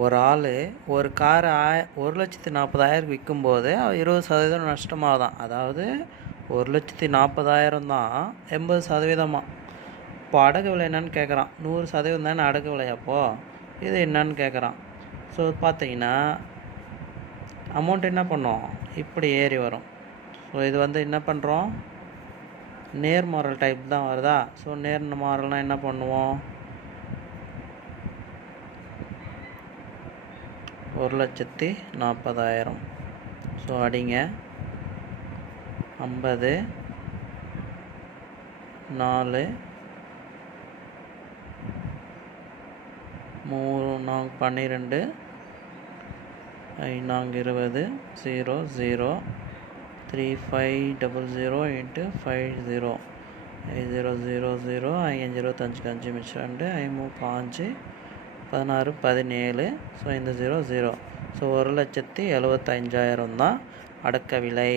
ஒரு ஆள் ஒரு காரை 1,40,000 விற்கும்போது 20% நஷ்டமாகுதான். அதாவது 1,40,000 தான் 80%. இப்போ அடகு விலை என்னன்னு கேட்குறான். 100% தானே அடகு விலை. அப்போது இது என்னன்னு கேட்குறான். ஸோ பார்த்தீங்கன்னா அமௌண்ட் என்ன பண்ணும், இப்படி ஏறி வரும். ஸோ இது என்ன பண்ணுறோம், நேர்மாறல் டைப் தான் வருதா. ஸோ நேர்மாறல்னால் என்ன பண்ணுவோம், 1,40,000. ஸோ அடிங்க 50 4 3 12 5 20 0 0 3500 × 50 5000 5 25 5 மிச்சம் 2 5 5 16 17. ஸோ இந்த 0 0. ஸோ 1,75,000 தான் அடக்க விலை.